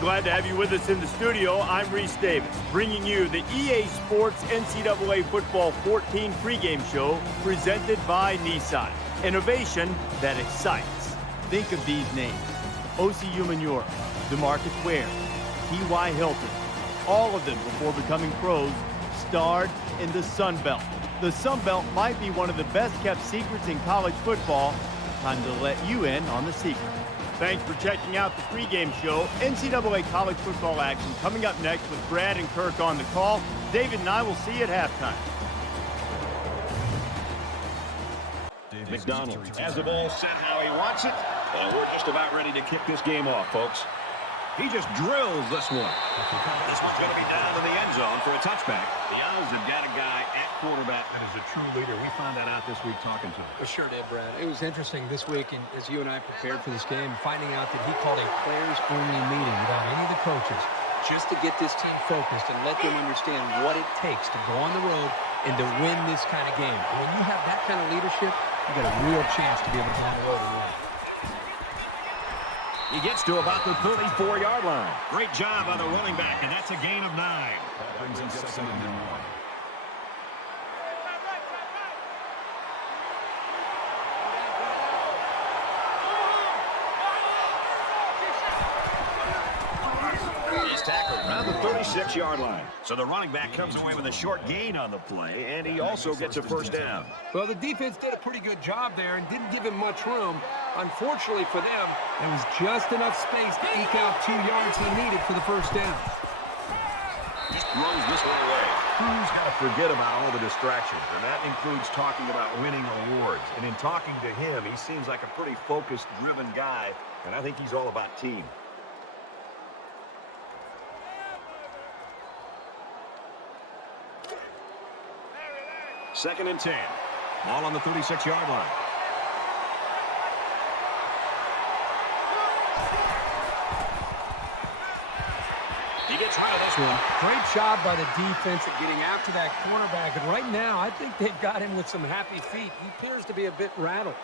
Glad to have you with us in the studio. I'm Reese Davis, bringing you the EA Sports NCAA Football 14 pregame show presented by Nissan. Innovation that excites. Think of these names: Osi Umenyiora, DeMarcus Ware, T.Y. Hilton. All of them, before becoming pros, starred in the Sun Belt. The Sun Belt might be one of the best-kept secrets in college football. Time to let you in on the secret. Thanks for checking out the pregame show. NCAA college football action coming up next with Brad and Kirk on the call. David and I will see you at halftime. McDonald has the ball set how he wants it, and we're just about ready to kick this game off, folks. He just drills this one. This was going to be down to the end zone for a touchback. The Owls have got a guy at quarterback that is a true leader. We found that out this week talking to him. We sure did, Brad. It was interesting this week, and as you and I prepared for this game, finding out that he called a players-only meeting without any of the coaches just to get this team focused and let them understand what it takes to go on the road and to win this kind of game. And when you have that kind of leadership, you got a real chance to be able to go on the road and win. He gets to about the 34-yard line. Great job by the running back, and that's a gain of 9. That brings him 2nd and 1. He's tackled around the 36-yard line. So the running back comes away with a short gain on the play, and he also gets a first down. Well, the defense did a pretty good job there and didn't give him much room. Unfortunately for them, there was just enough space to eke out 2 yards he needed for the first down. Just throws this one away. Who's got to forget about all the distractions? And that includes talking about winning awards. And in talking to him, he seems like a pretty focused, driven guy. And I think he's all about team. Second and 10. Ball on the 36-yard line. He gets rid of this one. Great job by the defense at getting after that cornerback. And right now, I think they've got him with some happy feet. He appears to be a bit rattled.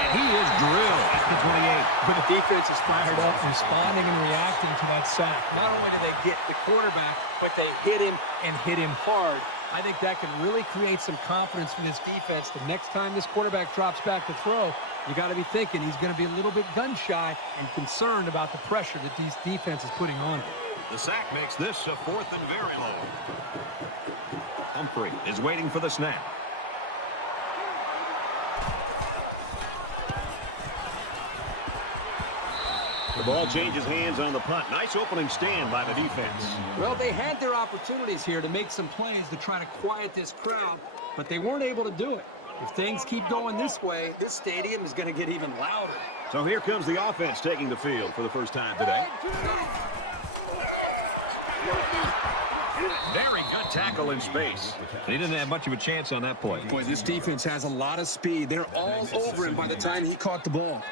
And he is drilled at the 28. But the defense is fired up, responding and reacting to that sack. Not only did they get the quarterback, but they hit him and hit him hard. I think that can really create some confidence for this defense. The next time this quarterback drops back to throw, you got to be thinking he's going to be a little bit gun-shy and concerned about the pressure that these defense is putting on him. The sack makes this a 4th and very low. Humphrey is waiting for the snap. The ball changes hands on the punt. Nice opening stand by the defense. Well, they had their opportunities here to make some plays to try to quiet this crowd, but they weren't able to do it. If things keep going this way, this stadium is going to get even louder. So here comes the offense taking the field for the first time today. Very good tackle in space. He didn't have much of a chance on that play. Boy, this defense has a lot of speed. They're all over him by the time he caught the ball.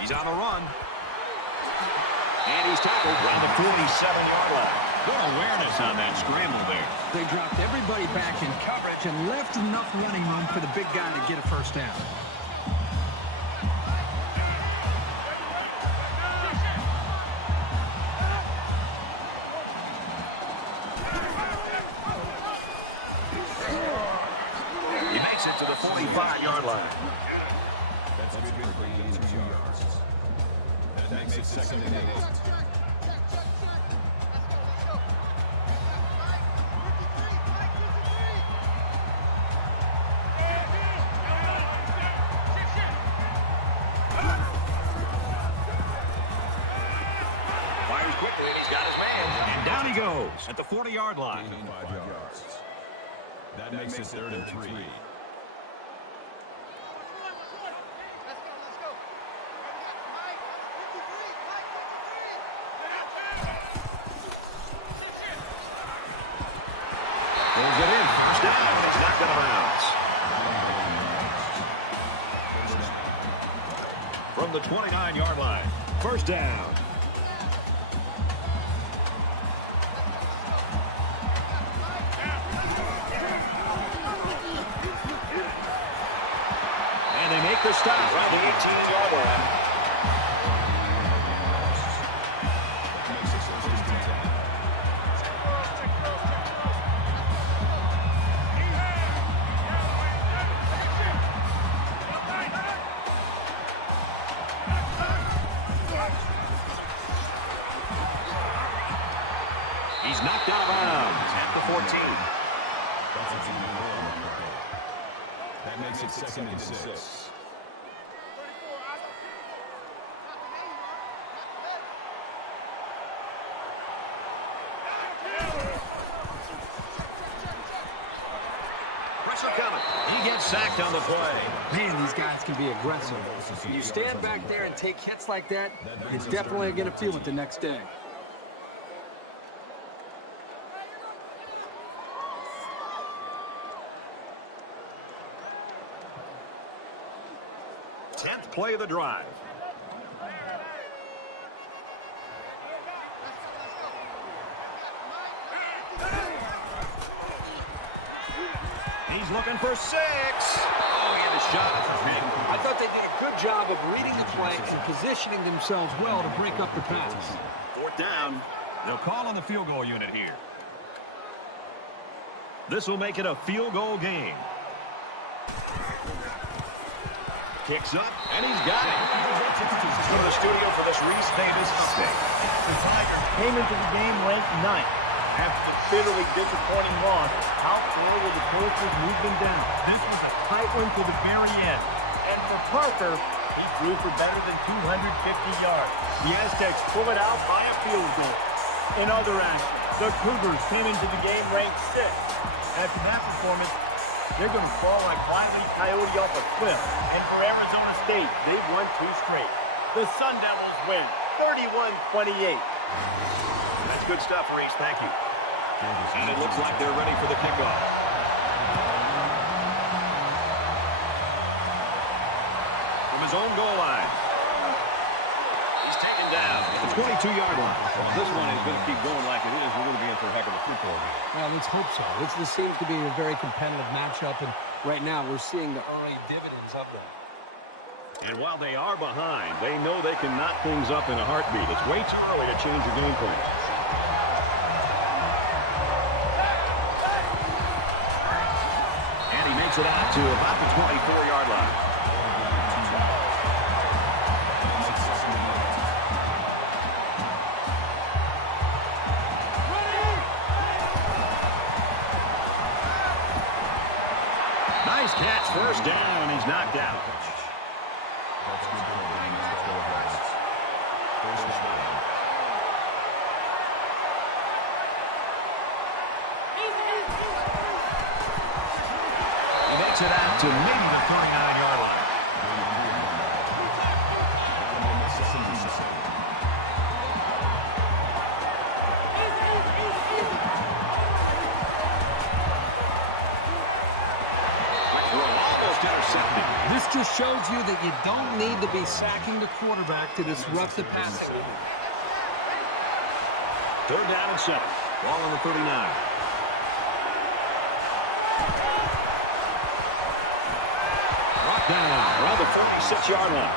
He's on the run. And he's tackled around the 47-yard line. Good awareness on that scramble there. They dropped everybody back in coverage and left enough running room for the big guy to get a first down. He makes it to the 45-yard line. That's good for gain of 2 yards. That makes it 2nd and 8. Fires quickly, and he's got his man. And down he goes at the 40-yard line. Gain of 5 yards. That makes it 3rd and 3. from the 29-yard line. First down. And they make the stop around the 18-yard line. He's knocked out of bounds at the 14. That makes it second and 6. Pressure coming. He gets sacked on the play. Man, these guys can be aggressive. When you stand back there and take hits like that, you're definitely going to feel it the next day. Tenth play of the drive. He's looking for 6. Oh, he had a shot at the big. I thought they did a good job of reading the play and positioning themselves well to break up the pass. Fourth down. They'll call on the field goal unit here. This will make it a field goal game. Kicks up, and he's got it. From the studio for this Reese Davis update. The Tigers came into the game ranked 9th. After the bitterly disappointing loss, how far will the coaches move them down? This was a tight one to the very end. And for Parker, he threw for better than 250 yards. The Aztecs pull it out by a field goal. In other action, the Cougars came into the game ranked 6th. After that performance, they're going to fall like Wile E. Coyote off a cliff. And for Arizona State, they've won 2 straight. The Sun Devils win 31-28. That's good stuff, Reese. Thank you. And it looks like they're ready for the kickoff. From his own goal line. He's taken down at the 22-yard line. This one is going to keep going like it is. We're going to be in for a heck of a football game. Well, let's hope so. This seems to be a very competitive matchup, and right now we're seeing the early dividends of them. And while they are behind, they know they can knock things up in a heartbeat. It's way too early to change your game plan. And he makes it out to about the 24-yard line. Nice catch, first down, and he's knocked out. He makes it out to maybe the 39-yard line. Almost intercepted. This just shows you that you don't need to be sacking the quarterback to disrupt the passing. Third down and 7. Ball on the 39. Brought down around the 46-yard line.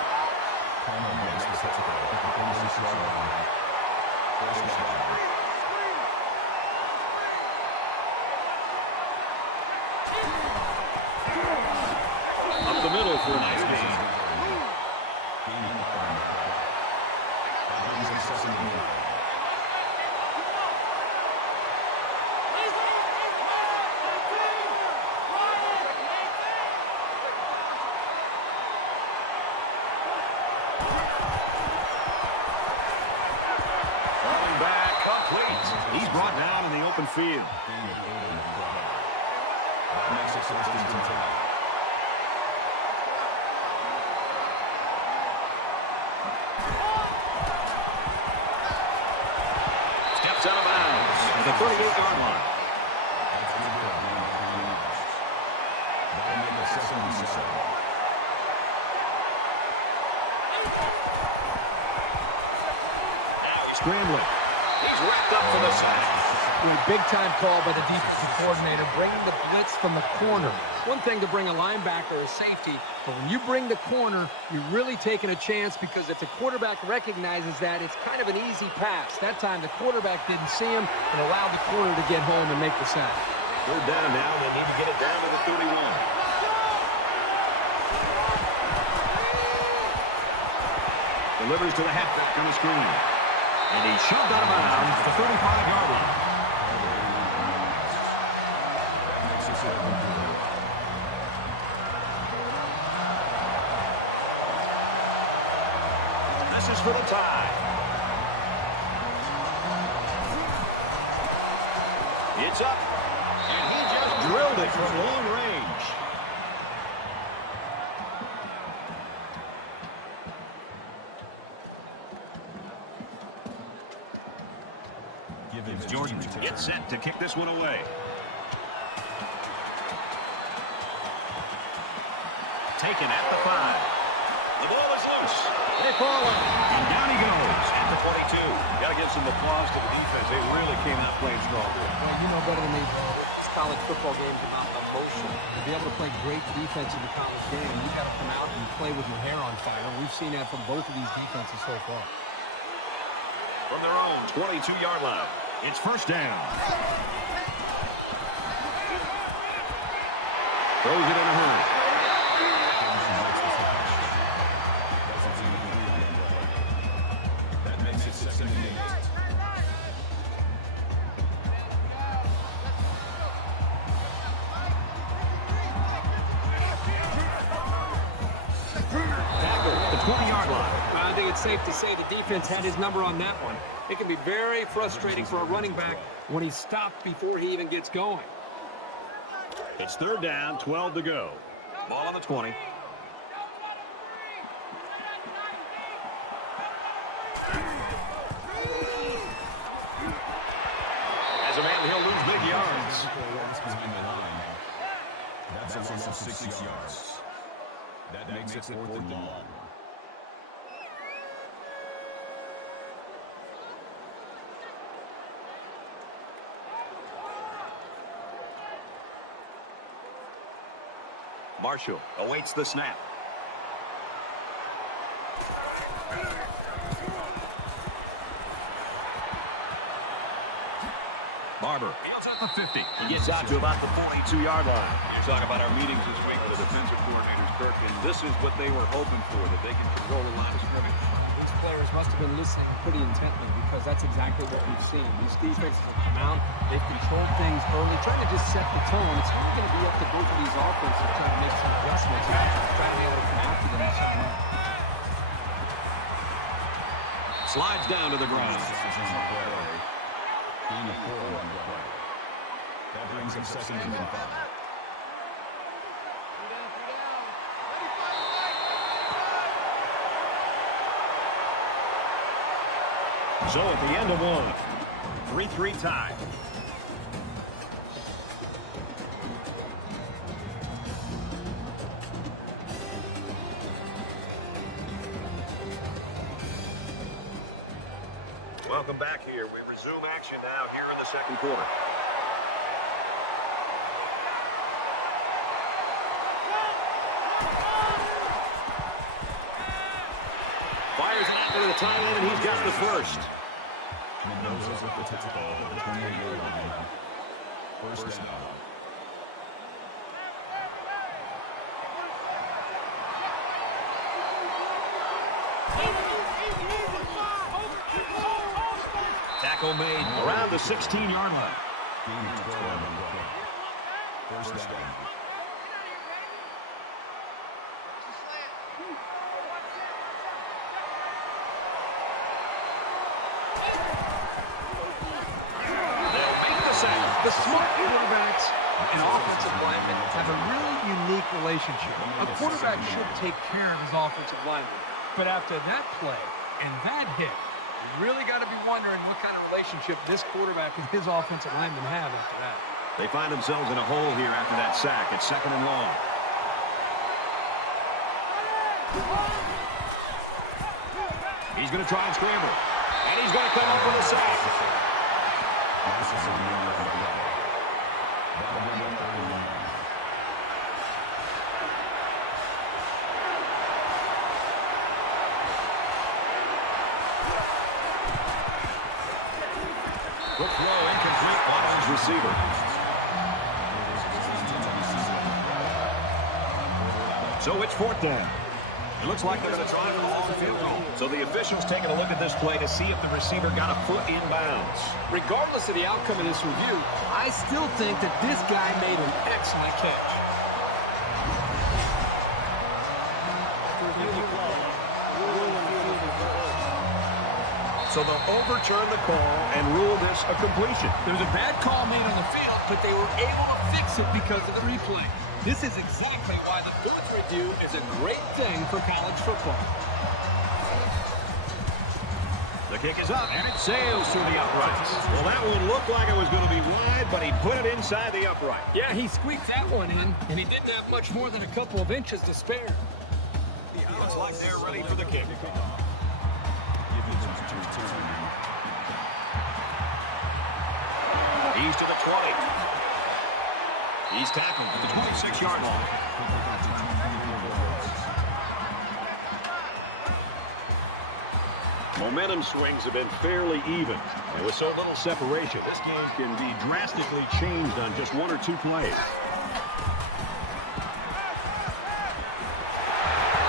Up the middle for a nice gain. Falling back, complete. He's brought down in the open field. Steps out of bounds at the 38-yard line. scrambling. He's wrapped up for the sack. Big-time call by the defensive coordinator, bringing the blitz from the corner. One thing to bring a linebacker or safety, but when you bring the corner, you're really taking a chance because if the quarterback recognizes that, it's kind of an easy pass. That time, the quarterback didn't see him and allowed the corner to get home and make the sack. Third down now. They need to get it down to the 31. Delivers to the halfback on the screen. And he's shoved out of bounds at the 35-yard line. This is for the tie. It's up. And he just drilled it from long range. Jordan gets set to kick this one away. Taken at the 5. The ball is loose. They fall in. And down he goes at the 22. Got to give some applause to the defense. They really came out playing strong. Well, you know better than me, these college football games are not emotional. To be able to play great defense in the college game, you got to come out and play with your hair on fire. We've seen that from both of these defenses so far. From their own 22-yard line. It's first down. Throws it in a hurry. That makes it 2nd and 8. Tackle at the 20-yard line. I think it's safe to say the defense had his number on that one. It can be very frustrating for a running back when he's stopped before he even gets going. It's third down, 12 to go. Ball on the 20. As a man, he'll lose big yards. That's almost 6 yards. That makes it 4th and long. Marshall awaits the snap. Barber fields at the 50. He gets out to about the 42-yard line. You're talking about our meetings this week with the defensive coordinators, Kirk, and this is what they were hoping for, that they can control the line of scrimmage. These players must have been listening pretty intently because that's exactly what we've seen. These defenses have come out, they've controlled things early, trying to just set the tone. It's really going to be up to both of these offenses to try to make some adjustments and try to be able to come after them in some way. Slides down to the ground. That brings him 2nd and 5. So at the end of one, 3-3 tie. Welcome back here. We resume action now here in the second quarter. Fires it out to the tight end, and he's got the first. Mendoza's at the tackle at the 28-yard line. First down. Tackle made around the 16-yard line. First down. The smart quarterbacks and offensive linemen have a really unique relationship. A quarterback should take care of his offensive lineman. But after that play and that hit, you really got to be wondering what kind of relationship this quarterback and his offensive lineman have after that. They find themselves in a hole here after that sack. It's 2nd and long. He's going to try and scramble. And And he's going to come up with a sack. Quick throw, incomplete on his receiver. So it's 4th down. It looks like they're going to try for a long field goal. So the officials taking a look at this play to see if the receiver got a foot in bounds. Regardless of the outcome of this review, I still think that this guy made an excellent catch. So they'll overturn the call and rule this a completion. There was a bad call made on the field, but they were able to fix it because of the replay. This is exactly why the fourth review is a great thing for college football. The kick is up, and it sails through the uprights. Well, that one looked like it was going to be wide, but he put it inside the upright. Yeah, he squeaked that one in, and he didn't have much more than a couple of inches to spare. Looks like they're ready for the kick. He's to the 20. He's tackled at the 26-yard line. Momentum swings have been fairly even. And with so little separation, this game can be drastically changed on just one or two plays.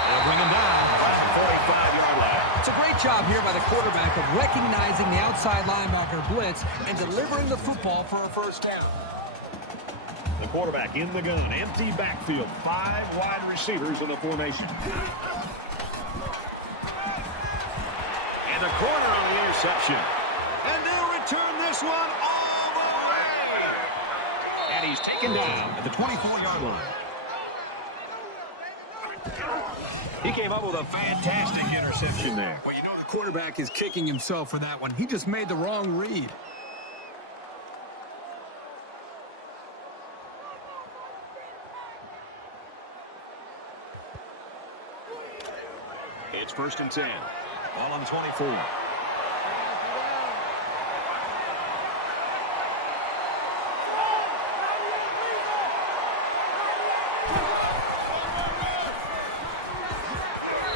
They'll bring him down about the 45-yard line. It's a great job here by the quarterback of recognizing the outside linebacker blitz and delivering the football for a first down. The quarterback in the gun, empty backfield, 5 wide receivers in the formation. And the corner on the interception. And they'll return this one all the way. And he's taken down at the 24-yard line. He came up with a fantastic interception there. Well, you know the quarterback is kicking himself for that one. He just made the wrong read. It's 1st and 10. Ball on the 24.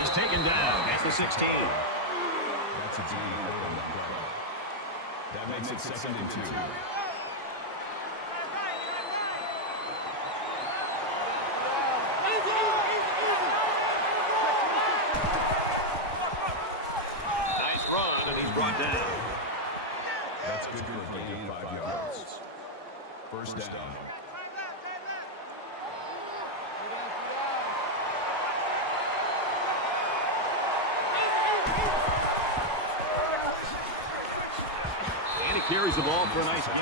He's taken down at the 16. That's a D. That makes it 2nd and 2. Brought down. That's good for a gain of 5 yards. First down. And he carries the ball for a nice gain.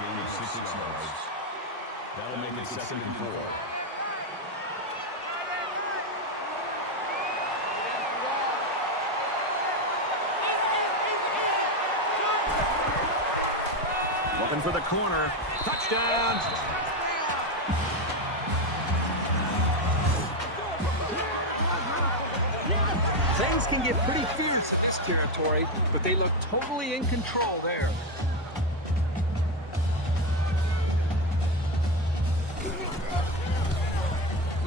Gain of 6 yards. That'll make it 2nd and 4. Looking for the corner. Touchdown. Things can get pretty fierce in this territory, but they look totally in control there.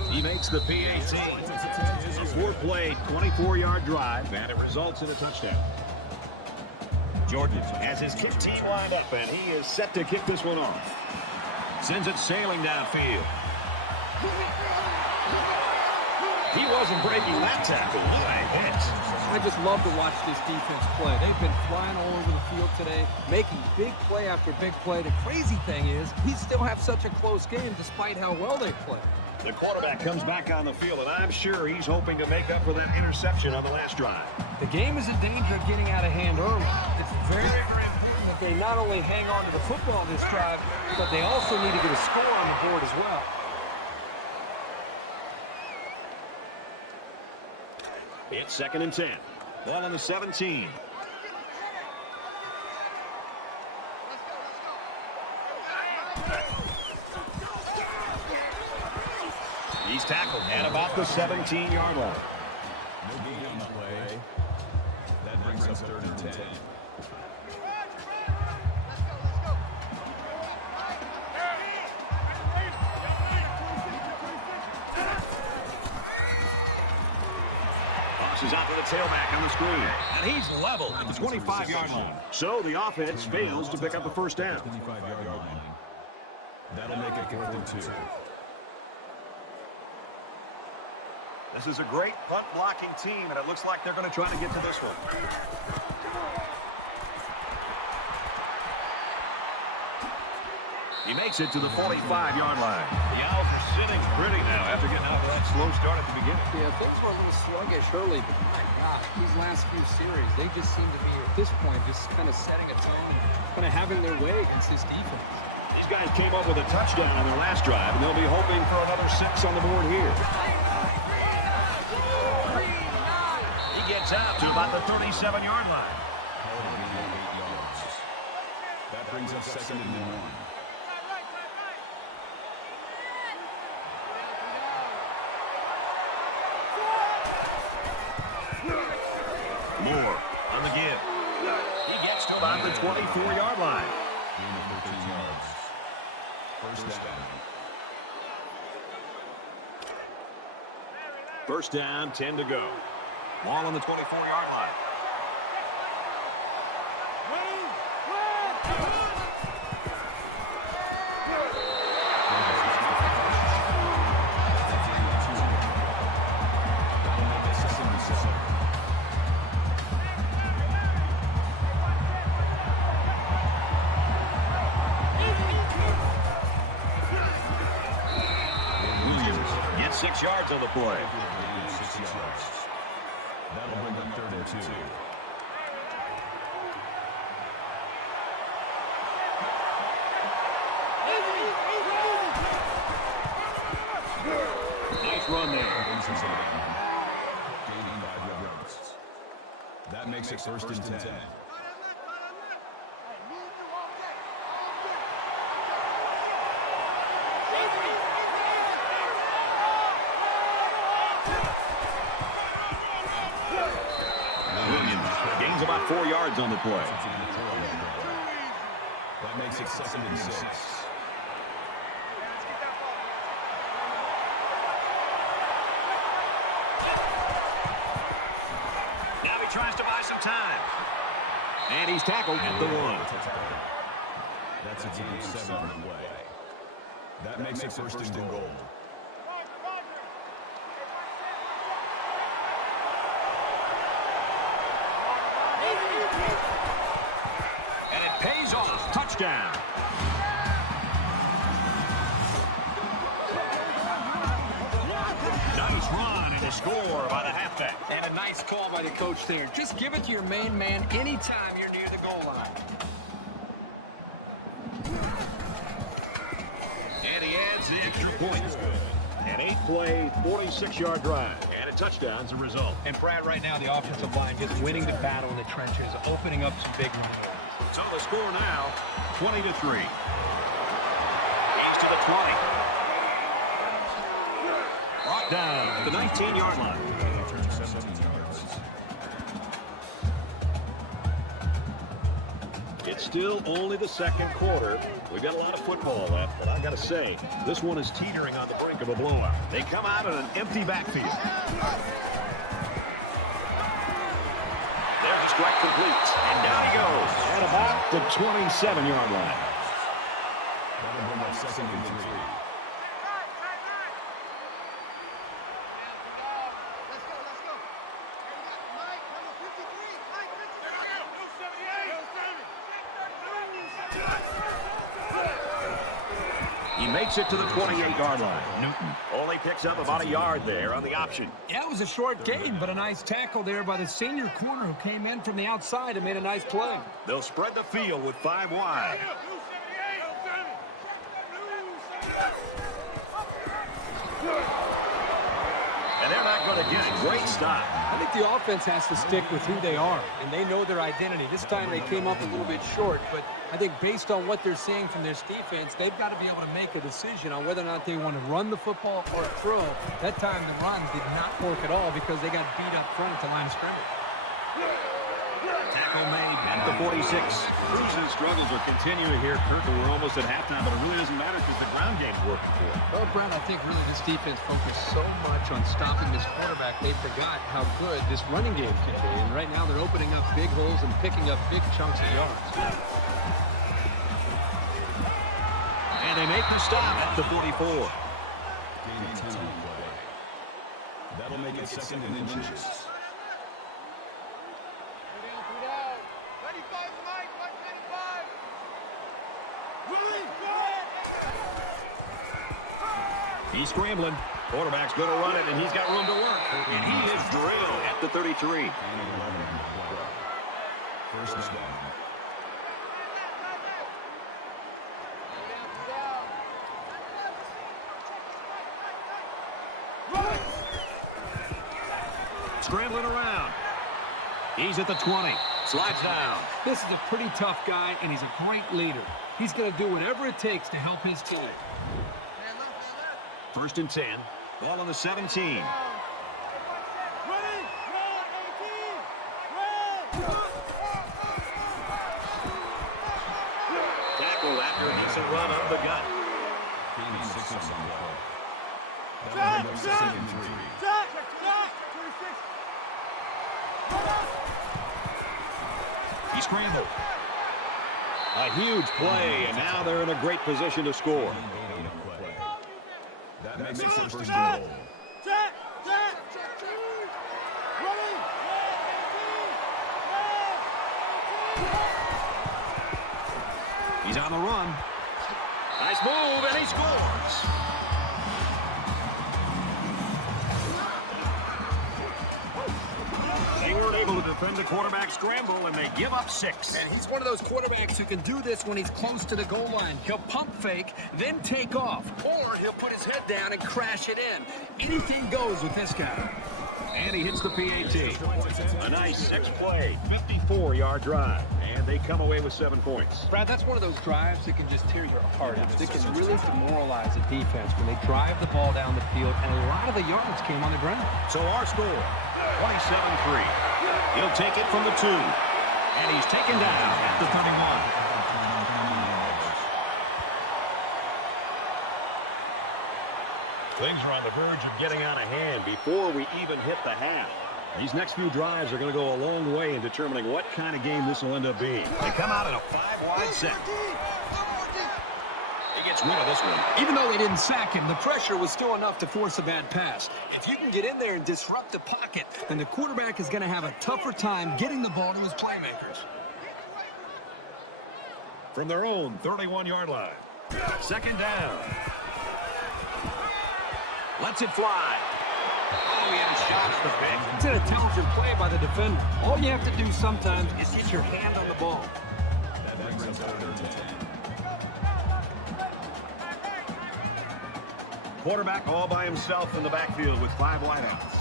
He makes the PAT. A 4-play, 24-yard drive, and it results in a touchdown. Jordan has his kick team lined up, and he is set to kick this one off. Sends it sailing downfield. He wasn't breaking that tackle. What a hit. I just love to watch this defense play. They've been flying all over the field today, making big play after big play. The crazy thing is, he still have such a close game despite how well they play. The quarterback comes back on the field, and I'm sure he's hoping to make up for that interception on the last drive. The game is in danger of getting out of hand early. It's very, very important that they not only hang on to the football this drive, but they also need to get a score on the board as well. It's 2nd and 10. Ball on the 17. He's tackled at about the 17-yard line. No gain on the play. That brings brings up 3rd and 10. Is out to the tailback on the screen. And he's level at the 25-yard line. So the offense fails to pick up a first down. 25-yard line. That'll make it 4th and 2. This is a great punt-blocking team, and it looks like they're going to try to get to this one. He makes it to the 45-yard line. The Owls are sitting pretty now after getting out of that slow start at the beginning. Yeah, things were a little sluggish early, but my gosh, these last few series, they just seem to be, at this point, just kind of setting a tone, kind of having their way against this defense. These guys came up with a touchdown on their last drive, and they'll be hoping for another 6 on the board here. He gets out to about the 37-yard line. That brings up 2nd and 1. Moore on the give. He gets to about the 24-yard line. 13 yards. First down. First down, 10 to go. Ball on the 24-yard line. Williams gets 6 yards on the play. 6 yards. That'll bring up 3rd and 2. Nice run there. Gaining 5 yards. That makes it 1st and 10. Williams gains about 4 yards on the play. That makes it 2nd and 6. Now he tries to buy some time. And he's tackled at the 1. That's a gain of 7 on the way. That makes it 1st and goal. And it pays off. Touchdown. Nice run and a score by the halfback. And a nice call by the coach there. Just give it to your main man anytime you're near the goal line. And he adds the extra point. An 8-play, 46-yard drive. And a touchdown as a result. And Brad, right now, the offensive line just winning the battle in the trenches, opening up some big ones. So the score now, 20-3. He's to the 20. Brought down at the 19-yard line. It's still only the second quarter. We've got a lot of football left, but I got to say, this one is teetering on the brink of a blowout. They come out in an empty backfield. There's a strike complete, and down he goes at about the 27-yard line. That'll bring up 2nd and 3. He makes it to the 28-yard line. Newton only picks up about a yard there on the option. Yeah, it was a short game, but a nice tackle there by the senior corner who came in from the outside and made a nice play. They'll spread the field with 5 wide. And they're not going to get it. Great stop. I think the offense has to stick with who they are, and they know their identity. This time they came up a little bit short, but I think based on what they're seeing from this defense, they've got to be able to make a decision on whether or not they want to run the football or throw. That time the run did not work at all because they got beat up front at the line of scrimmage. Tackle made at the 46. Cruz's struggles are continuing here, Kirk, and we're almost at halftime, but it really doesn't matter because the ground game's working for him. Well, Brad, I think really this defense focused so much on stopping this quarterback, they forgot how good this running game can be. And right now they're opening up big holes and picking up big chunks of yards. And they make the stop at the 44. Gain of 10 on play. That'll make it second and inches. He's scrambling. Quarterback's going to run it, and he's got room to work. And he is drilled at the 33. First down. Scrambling around. He's at the 20. Slides down. This is a pretty tough guy, and he's a great leader. He's going to do whatever it takes to help his team. First and 10. Ball on the 17. Tackled after he makes a run up the gut. Gain of 6 on play. That'll make it second and 3. He scrambled. A huge play, and now they're in a great position to score. That makes it first and goal. He's on the run. Nice move, and he scores. They weren't able to defend the quarterback scramble, and they give up 6. And he's one of those quarterbacks who can do this when he's close to the goal line. He'll pump fake, then take off. Or he'll put his head down and crash it in. Anything goes with this guy. And he hits the PAT. A nice 6-play, 54-yard drive. And they come away with 7 points. Brad, that's one of those drives that can just tear you apart. It can really demoralize a defense when they drive the ball down the field, and a lot of the yards came on the ground. So our score, 27-3. He'll take it from the 2. And he's taken down at the 31. Things are on the verge of getting out of hand before we even hit the half. These next few drives are going to go a long way in determining what kind of game this will end up being. They come out in a 5-wide set. He gets rid of this one. Even though they didn't sack him, the pressure was still enough to force a bad pass. If you can get in there and disrupt the pocket, then the quarterback is going to have a tougher time getting the ball to his playmakers. From their own 31-yard line. Second down. Lets it fly. Oh, he had a shot at the pick. It's an intelligent play by the defender. All you have to do sometimes is get your hand on the ball. That brings us to third and 10. Quarterback all by himself in the backfield with 5 wideouts.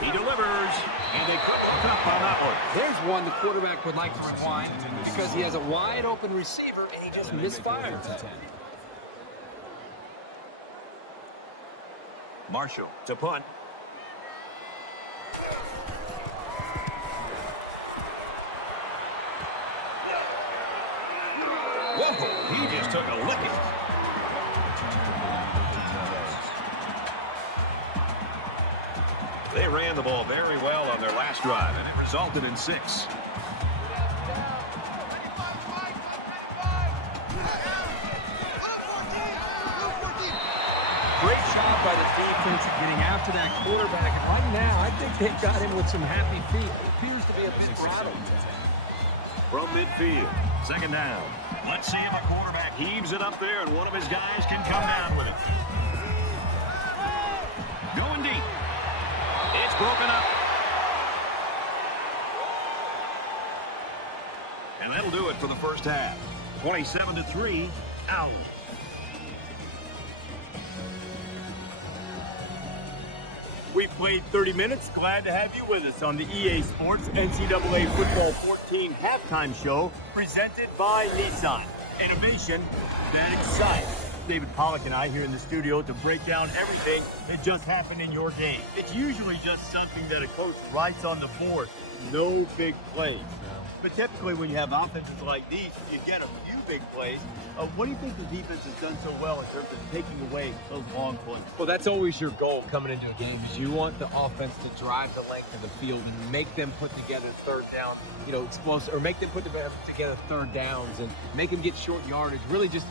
He delivers, and they could look up on that one. There's one the quarterback would like to rewind because he has a wide open receiver and he just misfired. Marshall to punt. Whoa, he just took a licking. They ran the ball very well on their last drive, and it resulted in 6. Great job by the defense getting after that quarterback. And right now, I think they got him with some happy feet. He appears to be a bit rattled. From midfield, second down. Let's see if a quarterback heaves it up there, and one of his guys can come down with it. Going deep. It's broken up. And that'll do it for the first half. 27-3, out. We played 30 minutes. Glad to have you with us on the EA Sports NCAA Football 14 halftime show presented by Nissan. Innovation that excites. David Pollock and I here in the studio to break down everything that just happened in your game. It's usually just something that a coach writes on the board. No big plays. But typically when you have offenses like these, you get a few big plays. What do you think the defense has done so well in terms of taking away those long plays? Well, that's always your goal coming into a game, is you want the offense to drive the length of the field and make them put together third down, explosive, or make them put together third downs and make them get short yardage. Really just,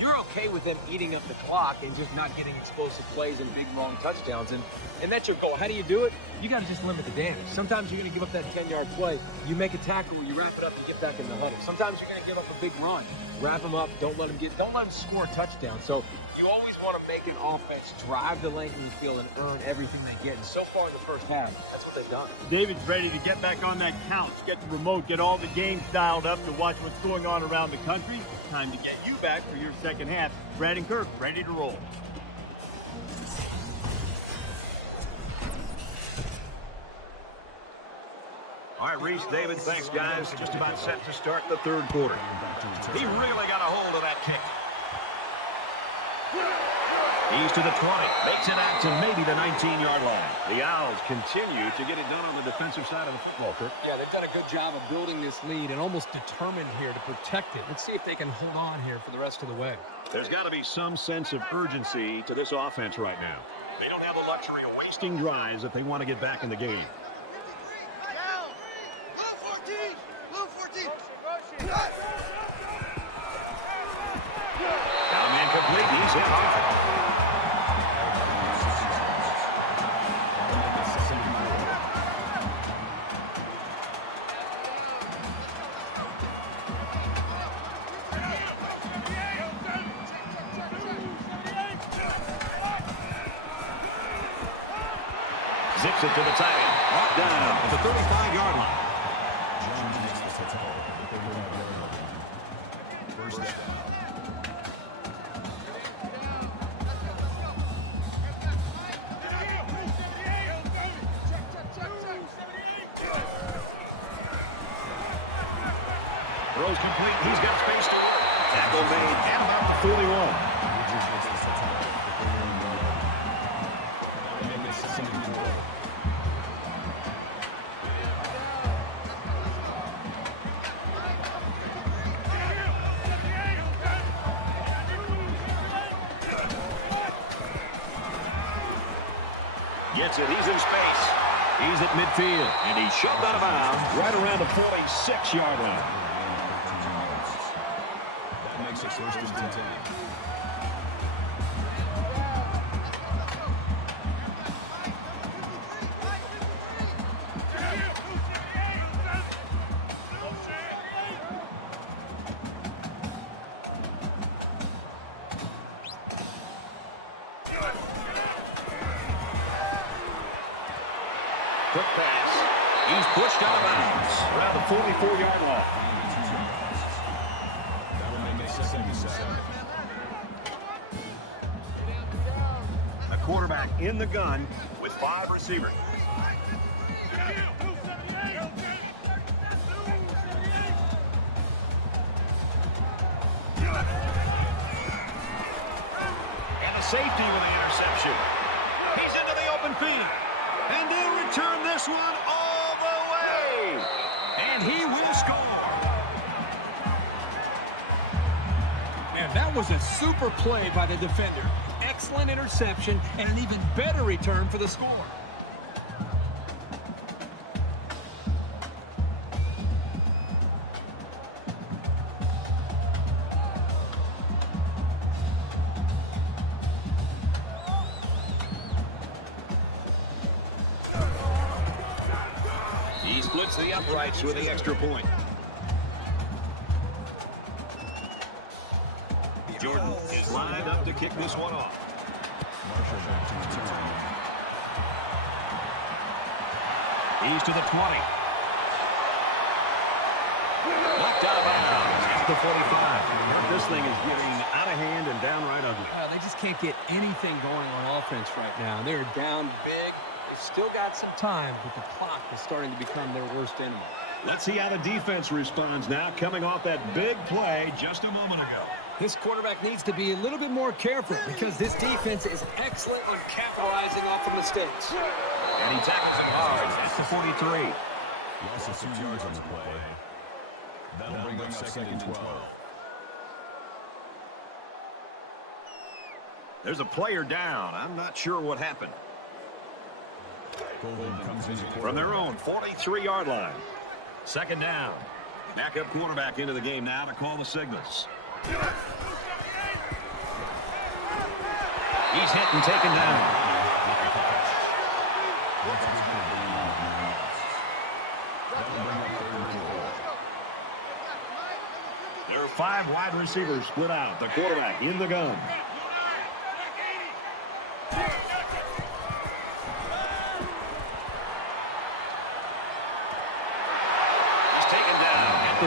you're okay with them eating up the clock and just not getting explosive plays and big, long touchdowns. And that's your goal. How do you do it? You got to just limit the damage. Sometimes you're going to give up that 10-yard play. You make a tackle, you wrap it up and get back in the huddle. Sometimes you're going to give up a big run. Wrap them up. Don't let them score a touchdown. So you always want to make an offense drive the length of the field and earn everything they get. And so far in the first half, that's what they've done. David's ready to get back on that couch, get the remote, get all the games dialed up to watch what's going on around the country. Time to get you back for your second half. Brad and Kirk ready to roll. All right, Reese, David, thanks, guys. Just about set to start the third quarter. He really got a hold of that kick. He's to the 20. Makes it out to maybe the 19-yard line. The Owls continue to get it done on the defensive side of the football, Kirk. Yeah, they've done a good job of building this lead and almost determined here to protect it. Let's see if they can hold on here for the rest of the way. There's got to be some sense of urgency to this offense right now. They don't have the luxury of wasting drives if they want to get back in the game. Now man complete. He's hit hard. Zips it to the tight end. Brought down at the 35-yard line. First down. Throws complete. He's got space to work. Tackle made at about the 41. Gets it. He's in space. He's at midfield. And he's shoved out of bounds right around the 46-yard line. That makes it first and 10. Quick pass. He's pushed out of bounds around the 44-yard line. That'll make it second and 7. A quarterback in the gun with 5 receivers. And a safety with the interception. He's into the open field. And they'll return this one all the way. And he will score. Man, that was a super play by the defender. Excellent interception and an even better return for the score. He splits the uprights with the extra point. Jordan is lined up to kick this one off. Marshall back to return. He's to the 20. Knocked out of bounds at the 45. This thing is getting out of hand and downright ugly. They just can't get anything going on offense right now. They're down big. They've still got some time, but the clock is starting to become their worst enemy. Let's see how the defense responds now, coming off that big play just a moment ago. This quarterback needs to be a little bit more careful because this defense is excellent on capitalizing off of mistakes. And he tackles him hard. That's the 43. He also 2 yards on the play. That'll bring up second and 12. There's a player down. I'm not sure what happened. From their own 43-yard line. Second down. Backup quarterback into the game now to call the signals. He's hit and taken down. There are 5 wide receivers split out. The quarterback in the gun.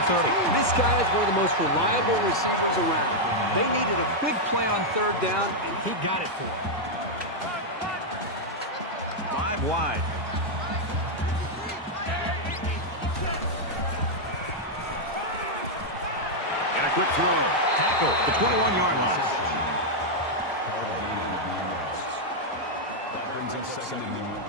This guy is one of the most reliable receivers around. They needed a big play on third down, and he got it for them. 5 wide. And a quick throw. Tackle the 21-yard line. That brings up second and 1.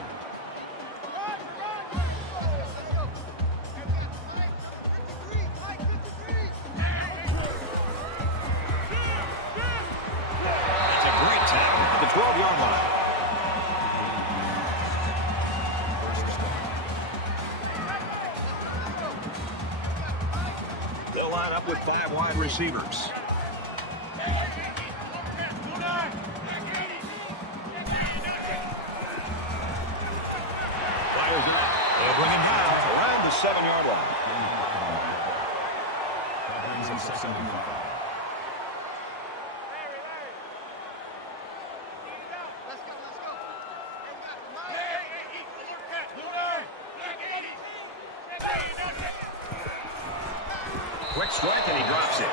They'll line up with 5 wide receivers. Fires it up. They'll bring him down around the 7-yard line. That brings him second and 5. Quick strike, and he drops it.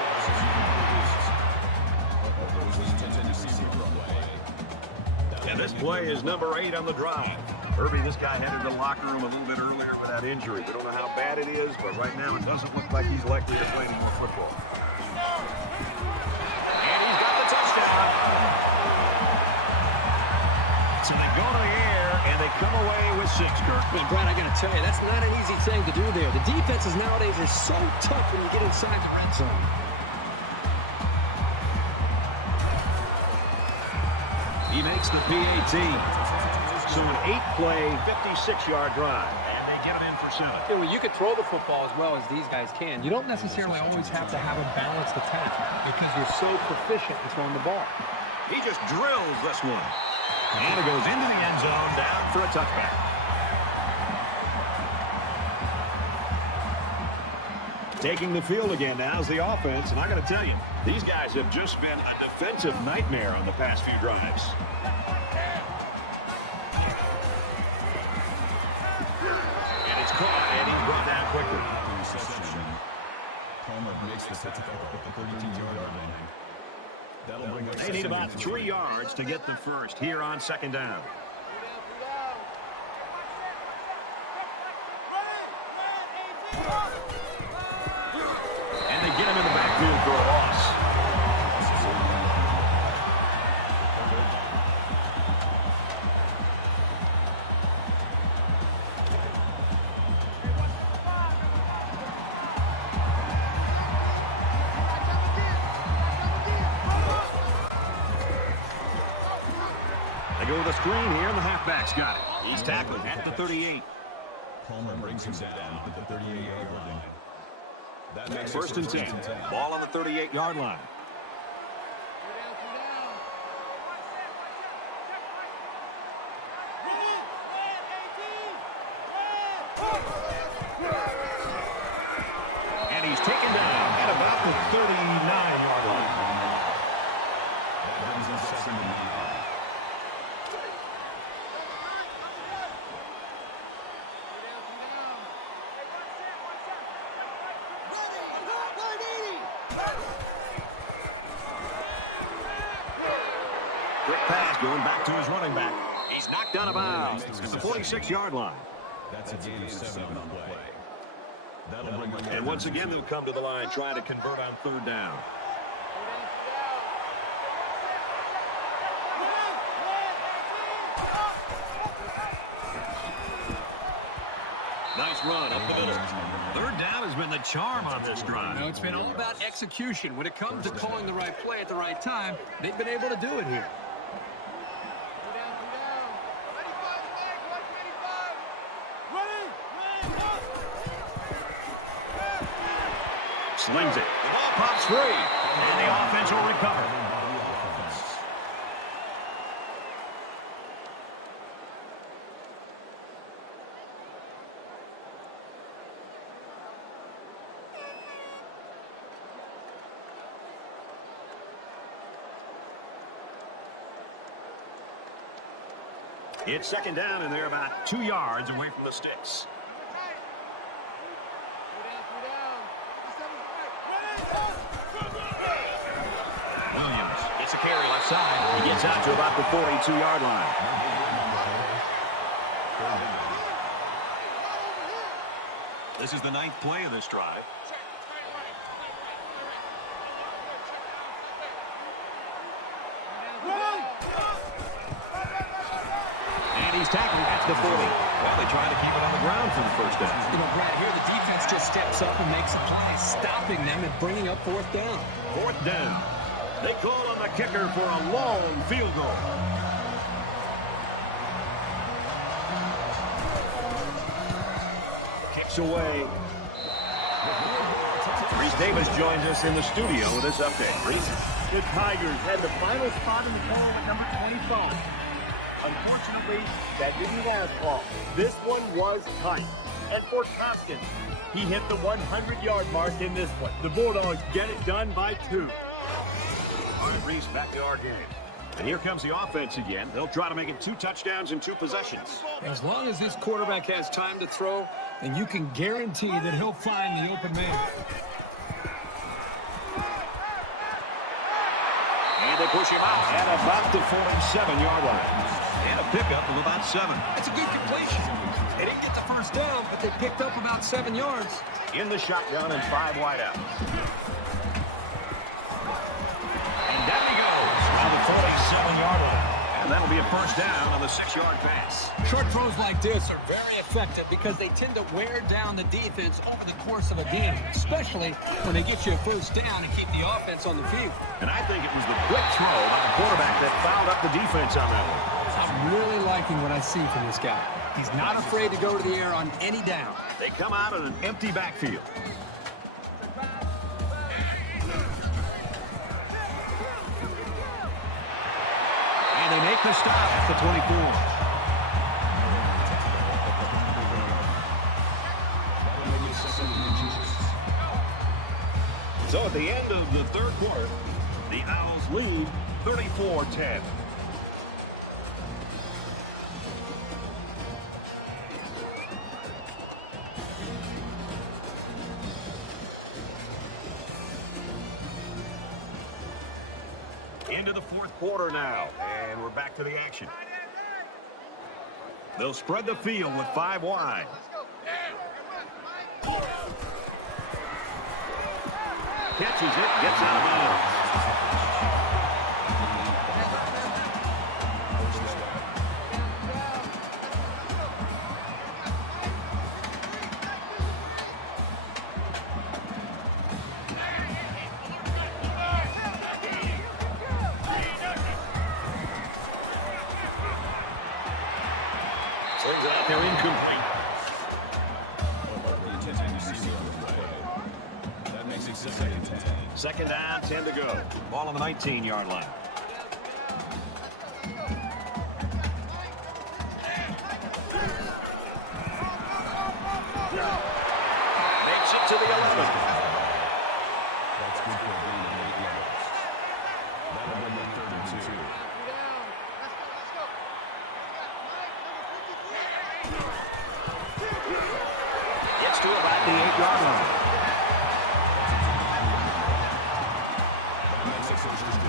And this play is number 8 on the drive. Herbie, this guy headed to the locker room a little bit earlier with that injury. We don't know how bad it is, but right now it doesn't look like he's likely to play any more football. And he's got the touchdown. So they go to the air, and they come away with 6. Well, Brad, I got to tell you, that's not an easy thing to do there. The defenses nowadays are so tough when you get inside the red zone. He makes the PAT. So an 8-play, 56-yard drive. And they get him in for 7. Yeah, well, you could throw the football as well as these guys can. You don't necessarily always have to have a balanced attack because you're so proficient in throwing the ball. He just drills this one. And it goes into the end zone, down for a touchback. Taking the field again now is the offense, and I got to tell you, these guys have just been a defensive nightmare on the past few drives. And it's caught, and he's brought down quickly. Palmer makes the set at the 32-yard line. That'll bring up They need about 3 yards to get the first here on second down. And they get him in the backfield for a loss. They go with a screen here, and the halfback's got it. He's tackled at the 38. Palmer brings him down at the 38-yard line. That makes First and 10. Ball on the 38-yard line. And he's taken down at about the 39-yard line. That brings him second and 9. Going back to his running back. He's knocked out of bounds at the 46-yard line. That's a gain of 7 on the play. That'll bring up And once again, they'll come to the line trying to convert on third down. Nice run up the middle. Third down has been the charm on this drive. You know, it's been all about execution. When it comes to calling the right play at the right time, they've been able to do it here. Slings it. The ball pops free. And the offense will recover. It's second down, and they're about 2 yards away from the sticks. Williams gets a carry left side. He gets out to about the 42-yard line. This is the 9th play of this drive. And he's tackled at the 40. Well, they try to keep it on the ground for the first down. You know, Brad, here the defense just steps up and makes a play, stopping them and bringing up fourth down. Fourth down. They call on the kicker for a long field goal. Kicks away. Reese Davis joins us in the studio with this update. Reese? The Tigers had the final spot in the poll at number 25. Unfortunately, that didn't last long. This one was tight. And for Tompkins, he hit the 100-yard mark in this one. The Bulldogs get it done by 2. All right, Reese, back to our game. And here comes the offense again. They'll try to make it 2 touchdowns in 2 possessions. As long as this quarterback has time to throw, then you can guarantee that he'll find the open man. And they push him out at about the 47-yard line. And a pickup of about 7. It's a good completion. They didn't get the first down, but they picked up about 7 yards. In the shotgun and 5 wide out. And down he goes on the 47-yard line. And that'll be a first down on the 6-yard pass. Short throws like this are very effective because they tend to wear down the defense over the course of a game, especially when they get you a first down and keep the offense on the field. And I think it was the quick throw by the quarterback that fouled up the defense on that one. I'm really liking what I see from this guy. He's not afraid to go to the air on any down. They come out in an empty backfield. And they make the stop at the 24. So at the end of the third quarter, the Owls lead 34-10. Into the fourth quarter now, and we're back to the action. They'll spread the field with 5 wide. Catches it, gets out of bounds. Slings it out there, incomplete. That makes it second down. Second down, 10 to go. Ball on the 19-yard line. Makes it to the 11. That's good for a gain of 8 yards. That'll bring up 32. Gets to about the 8-yard line. That makes it first and goal.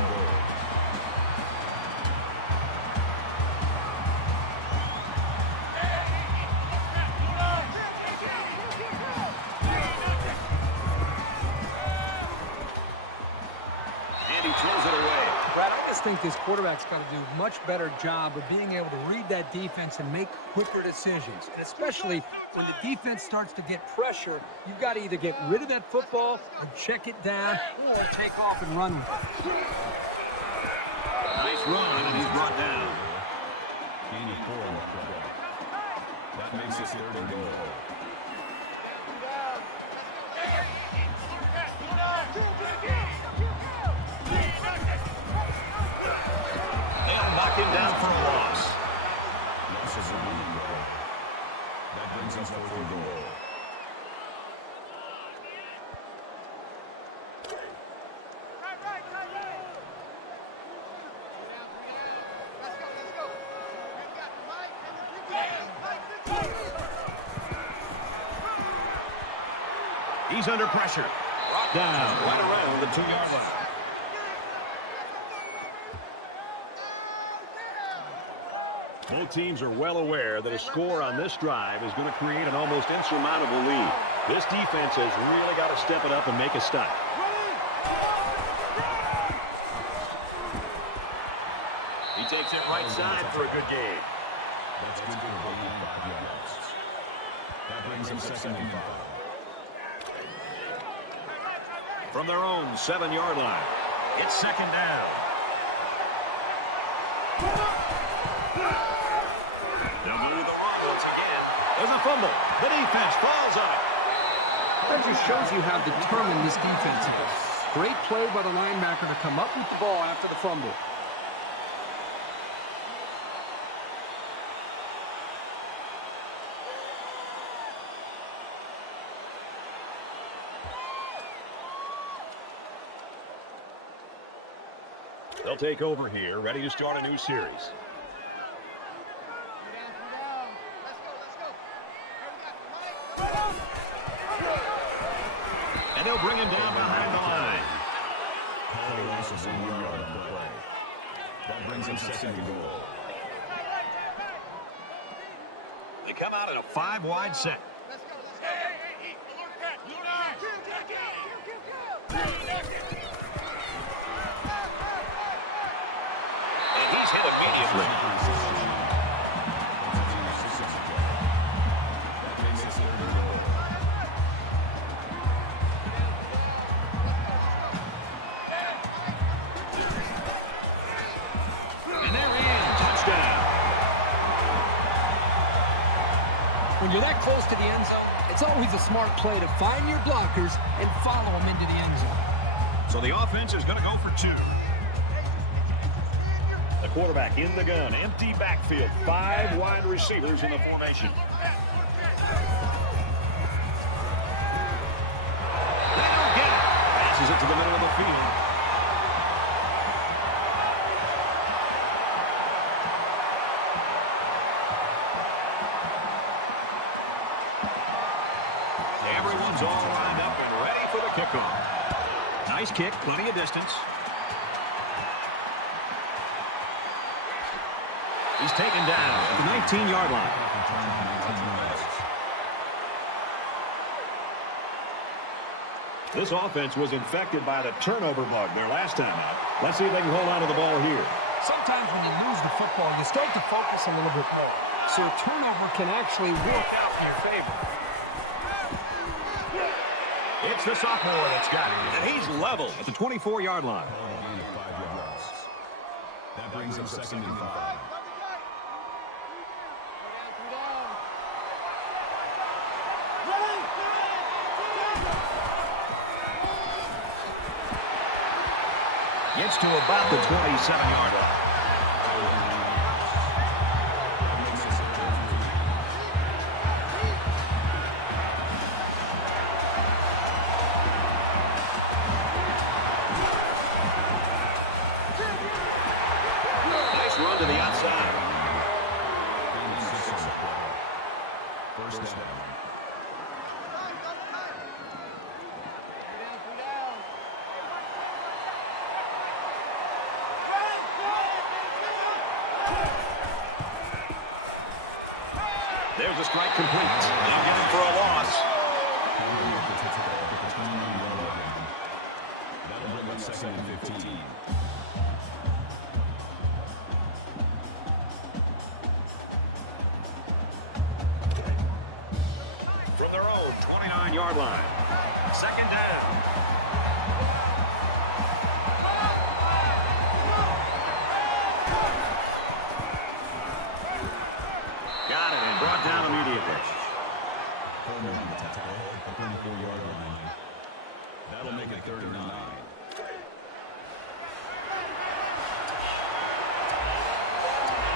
And he throws it away. Brad, I guess they think this quarterback's got to do a much better job of being able to read that defense and make quicker decisions. And especially when the defense starts to get pressure, you've got to either get rid of that football or check it down or take off and run with it. Nice run, and he's brought down. Gain of 4 on the play. That makes it 3rd and goal. They'll knock him down for a loss. Loss of 1 on the play. That brings us 4th and goal. He's under pressure. Brought down right around the 2-yard line. Both teams are well aware that a score on this drive is going to create an almost insurmountable lead. This defense has really got to step it up and make a stop. He takes it right side for a good game. That's good for gain of 5 yards. That brings him 2nd and 5. From their own 7-yard line, it's 2nd down. They'll move the run once again. There's a fumble. The defense falls on it. That just shows you how determined this defense is. Great play by the linebacker to come up with the ball after the fumble. They'll take over here, ready to start a new series. And they'll bring him down behind the line. Call the loss of 1 yard on the play. That brings him 2nd and goal. They come out in a 5-wide set. And he's hit immediately. That makes it 3rd and goal. And they're in. Touchdown. When you're that close to the end zone, it's always a smart play to find your blockers and follow them into the end zone. So the offense is going to go for 2. The quarterback in the gun. Empty backfield. 5 wide receivers in the formation. They don't get it. Passes it to the middle of the field. Everyone's all lined up and ready for the kickoff. Nice kick, plenty of distance. He's taken down at the 19-yard line. This offense was infected by the turnover bug their last time out. Let's see if they can hold on to the ball here. Sometimes when you lose the football, you start to focus a little bit more. So a turnover can actually work out in your favor. It's the sophomore that's got it, and he's level at the 24-yard line. Gain of 5 yards. That brings him 2nd and 5. Gets to about the 27-yard line. Nice run to the outside. First down. There's a strike complete. They'll get him for a loss. That'll bring up 2nd and 15. 37-yard line. Second down. Got it and brought down immediately. Corner on the tackle at the 34-yard line. That'll make it 39.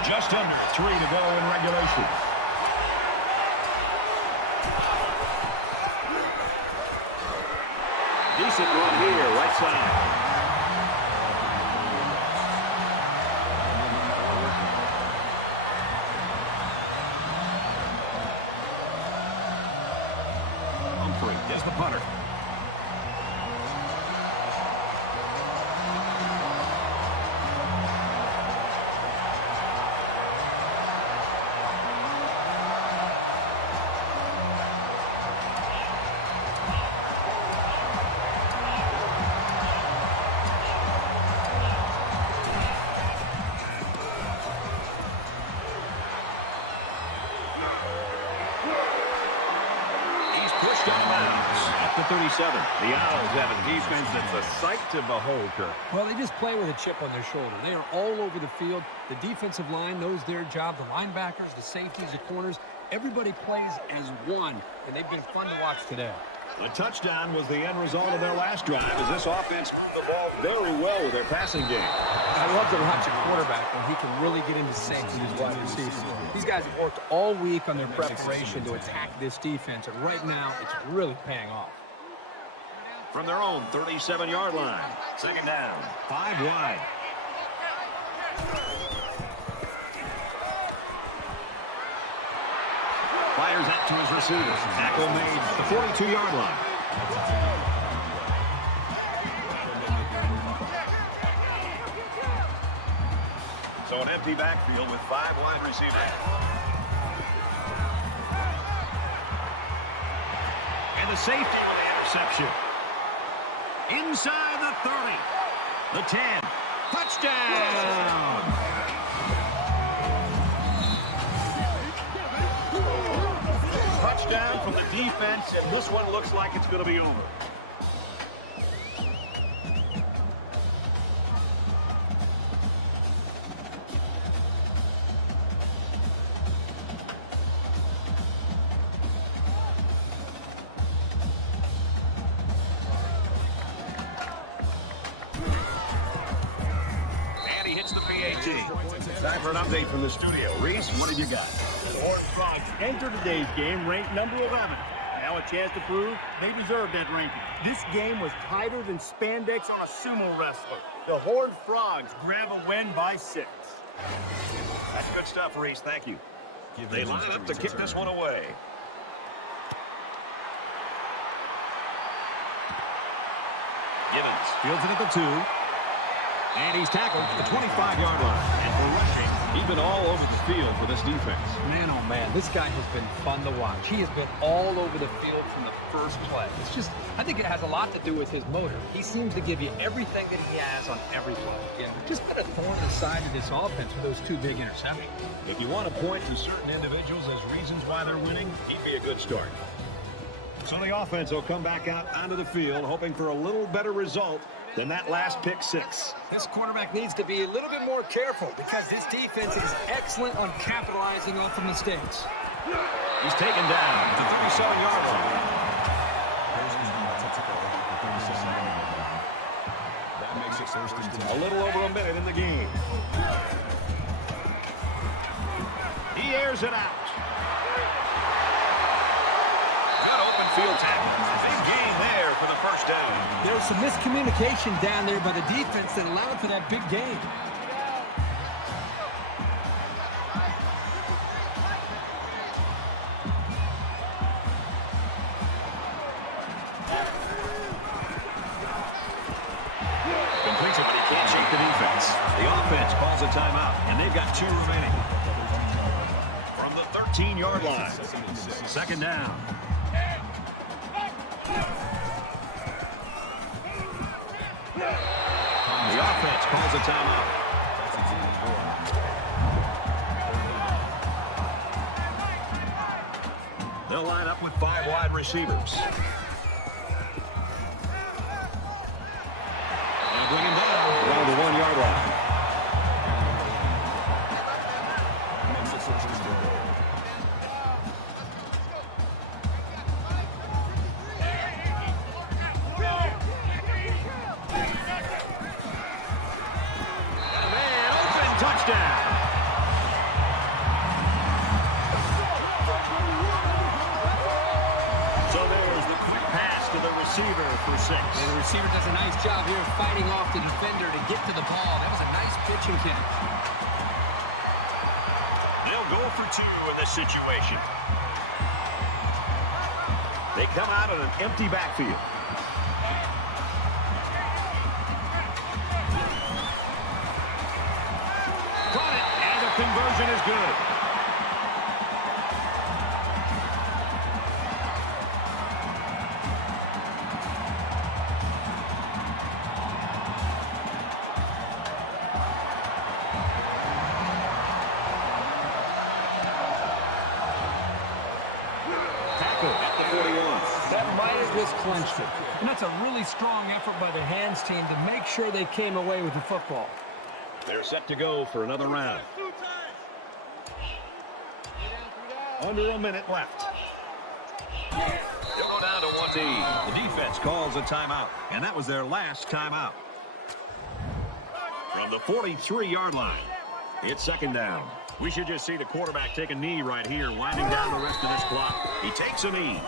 Just under 3 to go in regulation. Decent run here, right side. Humphrey is the punter. Pushed out of bounds at the 37. The Owls have a defense that's a sight to behold, Kirk. Well, they just play with a chip on their shoulder. They are all over the field. The defensive line knows their job. The linebackers, the safeties, the corners, everybody plays as one, and they've been fun to watch today. The touchdown was the end result of their last drive as this offense moved the ball very well with their passing game. I love to watch a quarterback when he can really get into sync with his wide receivers. These guys have worked all week on their preparation to attack this defense, and right now it's really paying off. From their own 37-yard line. Second down. 5 wide. Fires out to his receiver. Tackle made at the 42-yard line. So an empty backfield with 5 wide receivers. And the safety with the interception. Inside the 30. The 10. Touchdown! Touchdown from the defense, and this one looks like it's going to be over. And he hits the PAT. Time for an update from the studio. Reese, what did you got? The Horned Frogs enter today's game ranked number 11. Now a chance to prove they deserve that ranking. This game was tighter than spandex on a sumo wrestler. The Horned Frogs grab a win by 6. That's good stuff, Reese. Thank you. They line up to kick this one away. Gibbons fields it at the 2. And he's tackled at the 25-yard line. And for rushing, he's been all over the field for this defense. Man, oh man, this guy has been fun to watch. He has been all over the field from the first play. It's just, I think it has a lot to do with his motor. He seems to give you everything that he has on every play. Yeah, just put a thorn in the side of this offense with those 2 big interceptions. If you want to point to certain individuals as reasons why they're winning, he'd be a good start. So the offense will come back out onto the field, hoping for a little better result than that last pick 6. This quarterback needs to be a little bit more careful because this defense is excellent on capitalizing off of mistakes. He's taken down at the 37-yard line. That makes it first and 10. A little over a minute in the game. He airs it out. Good open field tackle. Big gain there for the first down. There was some miscommunication down there by the defense that allowed for that big gain. Completes it, but he can't shake the defense. The offense calls a timeout, and they've got 2 remaining. From the 13-yard line. Second down. The offense calls a timeout. The They'll line up with 5 wide receivers. And bring him down around the 1-yard line. Touchdown. So there's the quick pass to the receiver for 6. And the receiver does a nice job here fighting off the defender to get to the ball. That was a nice pitch and catch. They'll go for 2 in this situation. They come out in an empty backfield. Conversion is good. Tackle at the 41. That might have just clinched it. And that's a really strong effort by the hands team to make sure they came away with the football. They're set to go for another round. Under a minute left. They'll go down to 1 knee. The defense calls a timeout, and that was their last timeout. From the 43-yard line, it's 2nd down. We should just see the quarterback take a knee right here, winding down the rest of this clock. He takes a knee.